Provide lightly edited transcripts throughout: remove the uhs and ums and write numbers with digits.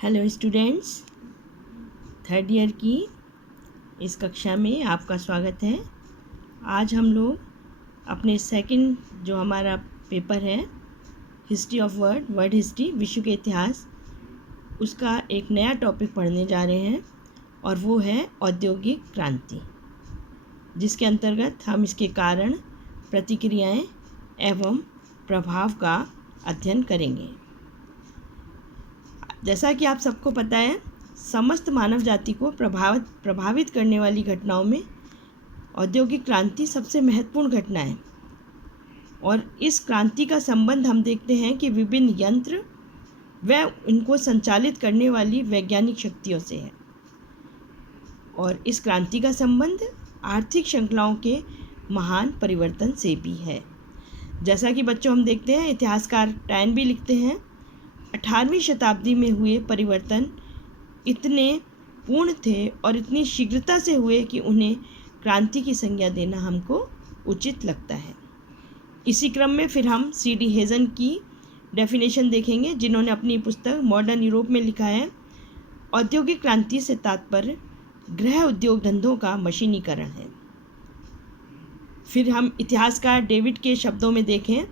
Hello students, third year की इस कक्षा में आपका स्वागत है। आज हम लोग अपने सेकंड जो हमारा पेपर है हिस्ट्री ऑफ वर्ड हिस्ट्री, विश्व के इतिहास, उसका एक नया टॉपिक पढ़ने जा रहे हैं और वो है औद्योगिक क्रांति, जिसके अंतर्गत हम इसके कारण, प्रतिक्रियाएं एवं प्रभाव का अध्ययन करेंगे। जैसा कि आप सबको पता है, समस्त मानव जाति को प्रभावित करने वाली घटनाओं में औद्योगिक क्रांति सबसे महत्वपूर्ण घटना है और इस क्रांति का संबंध हम देखते हैं कि विभिन्न यंत्र व इनको संचालित करने वाली वैज्ञानिक शक्तियों से है और इस क्रांति का संबंध आर्थिक श्रृंखलाओं के महान परिवर्तन से भी है। जैसा कि बच्चों हम देखते हैं, इतिहासकार टैन भी लिखते हैं, 18वीं शताब्दी में हुए परिवर्तन इतने पूर्ण थे और इतनी शीघ्रता से हुए कि उन्हें क्रांति की संज्ञा देना हमको उचित लगता है। इसी क्रम में फिर हम C.D. हेजन की डेफिनेशन देखेंगे, जिन्होंने अपनी पुस्तक मॉडर्न यूरोप में लिखा है, औद्योगिक क्रांति से तात्पर्य गृह उद्योग धंधों का मशीनीकरण है। फिर हम इतिहासकार डेविड के शब्दों में देखें,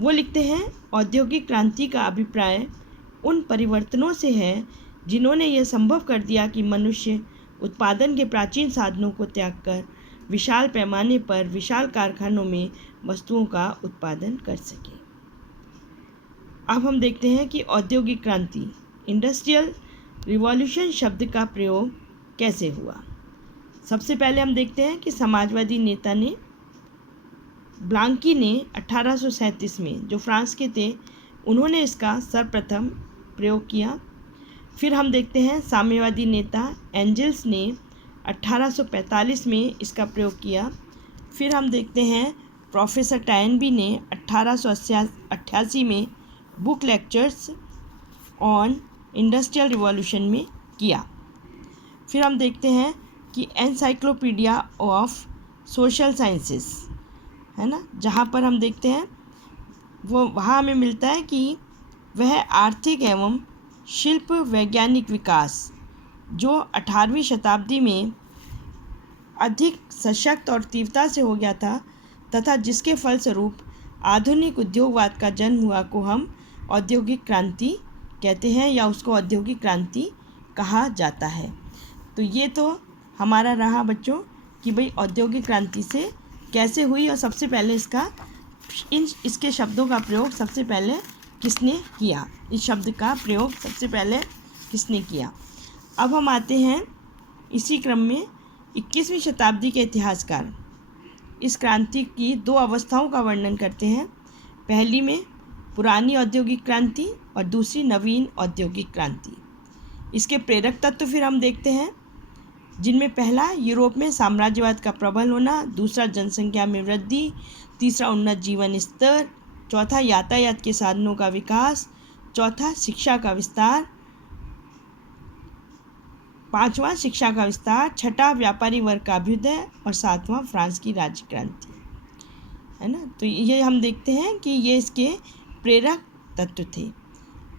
वो लिखते हैं, औद्योगिक क्रांति का अभिप्राय उन परिवर्तनों से है जिन्होंने यह संभव कर दिया कि मनुष्य उत्पादन के प्राचीन साधनों को त्याग कर विशाल पैमाने पर विशाल कारखानों में वस्तुओं का उत्पादन कर सके। अब हम देखते हैं कि औद्योगिक क्रांति, इंडस्ट्रियल रिवॉल्यूशन शब्द का प्रयोग कैसे हुआ। सबसे पहले हम देखते हैं कि समाजवादी नेता ने ब्लांकी ने 1837 में, जो फ्रांस के थे, उन्होंने इसका सर्वप्रथम प्रयोग किया। फिर हम देखते हैं साम्यवादी नेता एंजल्स ने 1845 में इसका प्रयोग किया। फिर हम देखते हैं प्रोफेसर टैनबी ने 1888 में book lectures on industrial revolution में किया। फिर हम देखते हैं कि एनसाइक्लोपीडिया ऑफ सोशल साइंसेस है ना, जहाँ पर हम देखते हैं वहाँ हमें मिलता है कि वह आर्थिक एवं शिल्प वैज्ञानिक विकास जो 18वीं शताब्दी में अधिक सशक्त और तीव्रता से हो गया था तथा जिसके फलस्वरूप आधुनिक उद्योगवाद का जन्म हुआ, को हम औद्योगिक क्रांति कहते हैं या उसको औद्योगिक क्रांति कहा जाता है। तो ये तो हमारा रहा बच्चों कि भाई औद्योगिक क्रांति से कैसे हुई और सबसे पहले इसके शब्दों का प्रयोग सबसे पहले किसने किया, इस शब्द का प्रयोग सबसे पहले किसने किया। अब हम आते हैं इसी क्रम में 21वीं शताब्दी के इतिहासकार इस क्रांति की दो अवस्थाओं का वर्णन करते हैं। पहली में पुरानी औद्योगिक क्रांति और दूसरी नवीन औद्योगिक क्रांति। इसके प्रेरक तत्व फिर हम देखते हैं, जिनमें पहला यूरोप में साम्राज्यवाद का प्रबल होना, दूसरा जनसंख्या में वृद्धि, तीसरा उन्नत जीवन स्तर, चौथा यातायात के साधनों का विकास, चौथा शिक्षा का विस्तार, पांचवा शिक्षा का विस्तार, छठा व्यापारी वर्ग का अभ्युदय और सातवां फ्रांस की राज्य क्रांति, है ना। तो ये हम देखते हैं कि ये इसके प्रेरक तत्व थे।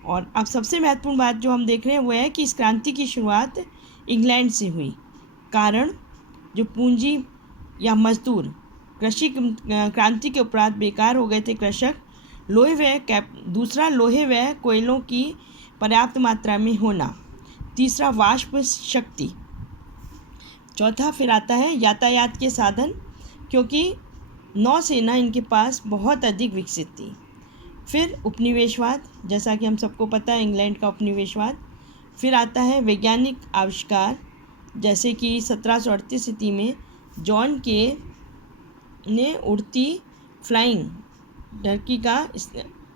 और अब सबसे महत्वपूर्ण बात जो हम देख रहे हैं वो है कि इस क्रांति की शुरुआत इंग्लैंड से हुई। कारण, जो पूंजी या मजदूर कृषि क्रांति के उपरांत बेकार हो गए थे कृषक, दूसरा लोहे व कोयलों की पर्याप्त मात्रा में होना, तीसरा वाष्प शक्ति, चौथा फिर आता है यातायात के साधन, क्योंकि नौसेना इनके पास बहुत अधिक विकसित थी। फिर उपनिवेशवाद, जैसा कि हम सबको पता है इंग्लैंड का उपनिवेशवाद। फिर आता है वैज्ञानिक आविष्कार, जैसे कि 1738 ईस्वी में जॉन के ने उड़ती फ्लाइंग टर्की का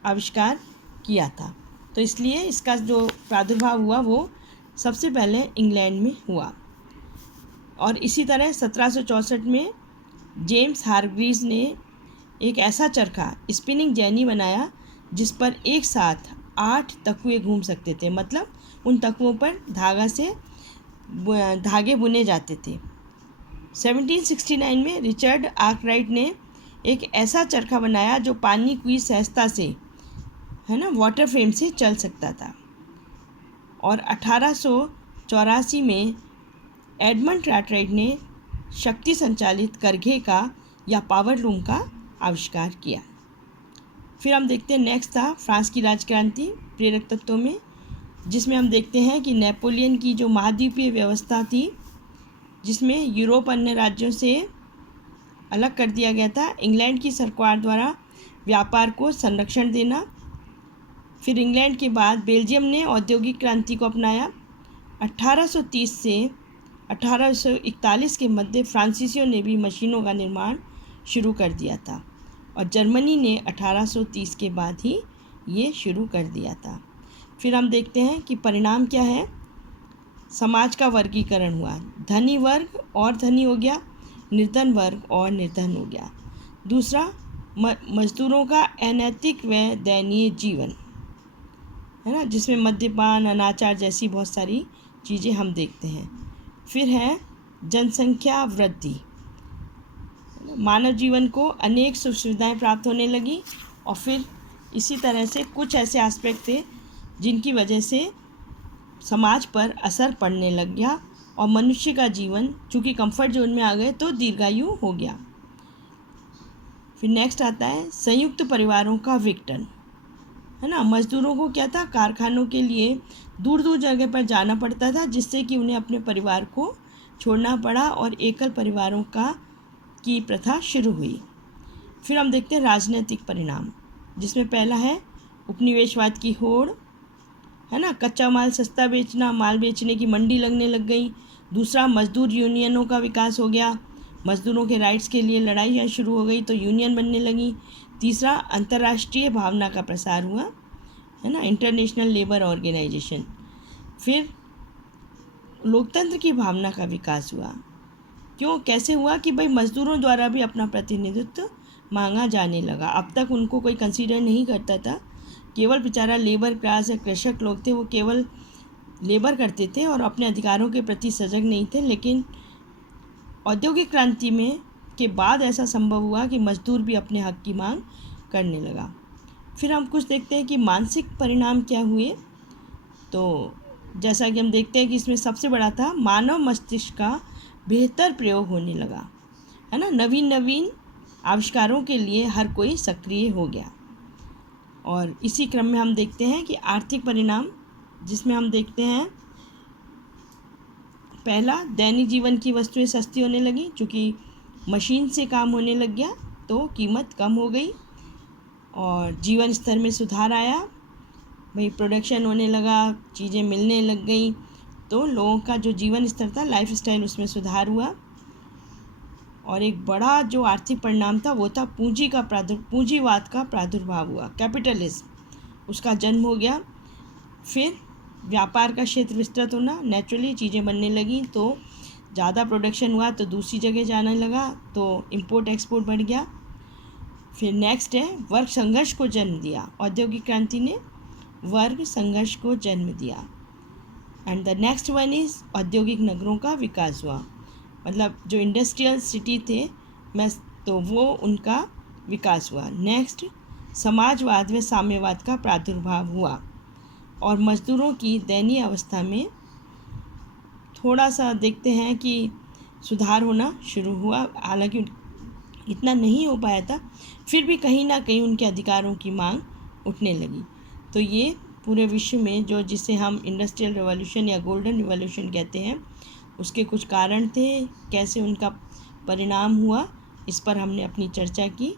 आविष्कार किया था। तो इसलिए इसका जो प्रादुर्भाव हुआ वो सबसे पहले इंग्लैंड में हुआ। और इसी तरह 1764 में जेम्स हारग्रीव्स ने एक ऐसा चरखा स्पिनिंग जेनी बनाया जिस पर एक साथ 8 तकुए घूम सकते थे, मतलब उन तकुओं पर धागे बुने जाते थे। 1769 में रिचर्ड आर्कराइट ने एक ऐसा चरखा बनाया जो पानी की सहजता से, है ना, वाटर फ्रेम से चल सकता था। और 1884 में एडमंड कार्टराइट ने शक्ति संचालित करघे का या पावर लूम का आविष्कार किया। फिर हम देखते हैं नेक्स्ट था फ्रांस की राजक्रांति प्रेरक तत्वों में, जिसमें हम देखते हैं कि नेपोलियन की जो महाद्वीपीय व्यवस्था थी, जिसमें यूरोप अन्य राज्यों से अलग कर दिया गया था, इंग्लैंड की सरकार द्वारा व्यापार को संरक्षण देना। फिर इंग्लैंड के बाद बेल्जियम ने औद्योगिक क्रांति को अपनाया। 1830 से 1841 के मध्य फ्रांसीसियों ने भी मशीनों का निर्माण शुरू कर दिया था और जर्मनी ने 1830 के बाद ही ये शुरू कर दिया था। फिर हम देखते हैं कि परिणाम क्या है। समाज का वर्गीकरण हुआ, धनी वर्ग और धनी हो गया, निर्धन वर्ग और निर्धन हो गया। दूसरा, मजदूरों का अनैतिक व दयनीय जीवन, है ना, जिसमें मद्यपान, अनाचार जैसी बहुत सारी चीज़ें हम देखते हैं। फिर है जनसंख्या वृद्धि, मानव जीवन को अनेक सुख सुविधाएँ प्राप्त होने लगी। और फिर इसी तरह से कुछ ऐसे एस्पेक्ट थे जिनकी वजह से समाज पर असर पड़ने लग गया और मनुष्य का जीवन चूँकि कंफर्ट जोन में आ गए तो दीर्घायु हो गया। फिर नेक्स्ट आता है संयुक्त परिवारों का विघटन, है ना। मजदूरों को क्या था, कारखानों के लिए दूर दूर जगह पर जाना पड़ता था, जिससे कि उन्हें अपने परिवार को छोड़ना पड़ा और एकल परिवारों की प्रथा शुरू हुई। फिर हम देखते हैं राजनीतिक परिणाम, जिसमें पहला है उपनिवेशवाद की होड़, है ना, कच्चा माल सस्ता बेचना, माल बेचने की मंडी लगने लग गई। दूसरा, मजदूर यूनियनों का विकास हो गया, मजदूरों के राइट्स के लिए लड़ाइयाँ शुरू हो गई तो यूनियन बनने लगी। तीसरा, अंतर्राष्ट्रीय भावना का प्रसार हुआ, है ना, इंटरनेशनल लेबर ऑर्गेनाइजेशन। फिर लोकतंत्र की भावना का विकास हुआ। क्यों, कैसे हुआ कि भाई मजदूरों द्वारा भी अपना प्रतिनिधित्व मांगा जाने लगा। अब तक उनको कोई कंसीडर नहीं करता था, केवल बेचारा लेबर क्लास या कृषक लोग थे, वो केवल लेबर करते थे और अपने अधिकारों के प्रति सजग नहीं थे। लेकिन औद्योगिक क्रांति में के बाद ऐसा संभव हुआ कि मजदूर भी अपने हक की मांग करने लगा। फिर हम कुछ देखते हैं कि मानसिक परिणाम क्या हुए। तो जैसा कि हम देखते हैं कि इसमें सबसे बड़ा था मानव मस्तिष्क का बेहतर प्रयोग होने लगा, है ना। नवीन नवीन आविष्कारों के लिए हर कोई सक्रिय हो गया। और इसी क्रम में हम देखते हैं कि आर्थिक परिणाम, जिसमें हम देखते हैं पहला, दैनिक जीवन की वस्तुएं सस्ती होने लगी, चूँकि मशीन से काम होने लग गया तो कीमत कम हो गई और जीवन स्तर में सुधार आया। भाई प्रोडक्शन होने लगा, चीज़ें मिलने लग गई तो लोगों का जो जीवन स्तर था, लाइफ स्टाइल, उसमें सुधार हुआ। और एक बड़ा जो आर्थिक परिणाम था वो था पूंजीवाद का प्रादुर्भाव हुआ, कैपिटलिज्म, उसका जन्म हो गया। फिर व्यापार का क्षेत्र विस्तृत होना, नेचुरली चीज़ें बनने लगी तो ज़्यादा प्रोडक्शन हुआ तो दूसरी जगह जाने लगा तो इंपोर्ट एक्सपोर्ट बढ़ गया। फिर नेक्स्ट है वर्ग संघर्ष को जन्म दिया, औद्योगिक क्रांति ने वर्ग संघर्ष को जन्म दिया। And the next one is औद्योगिक नगरों का विकास हुआ, मतलब जो इंडस्ट्रियल सिटी थे तो वो उनका विकास हुआ। नेक्स्ट, समाजवाद व साम्यवाद का प्रादुर्भाव हुआ और मजदूरों की दयनीय अवस्था में थोड़ा सा देखते हैं कि सुधार होना शुरू हुआ, हालांकि इतना नहीं हो पाया था, फिर भी कहीं ना कहीं उनके अधिकारों की मांग उठने लगी। तो ये पूरे विश्व में जिसे हम इंडस्ट्रियल रिवॉल्यूशन या गोल्डन रिवॉल्यूशन कहते हैं, उसके कुछ कारण थे, कैसे उनका परिणाम हुआ, इस पर हमने अपनी चर्चा की।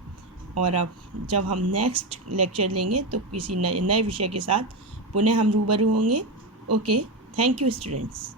और अब जब हम नेक्स्ट लेक्चर लेंगे तो किसी नए विषय के साथ पुनः हम रूबरू होंगे। Okay, thank you students.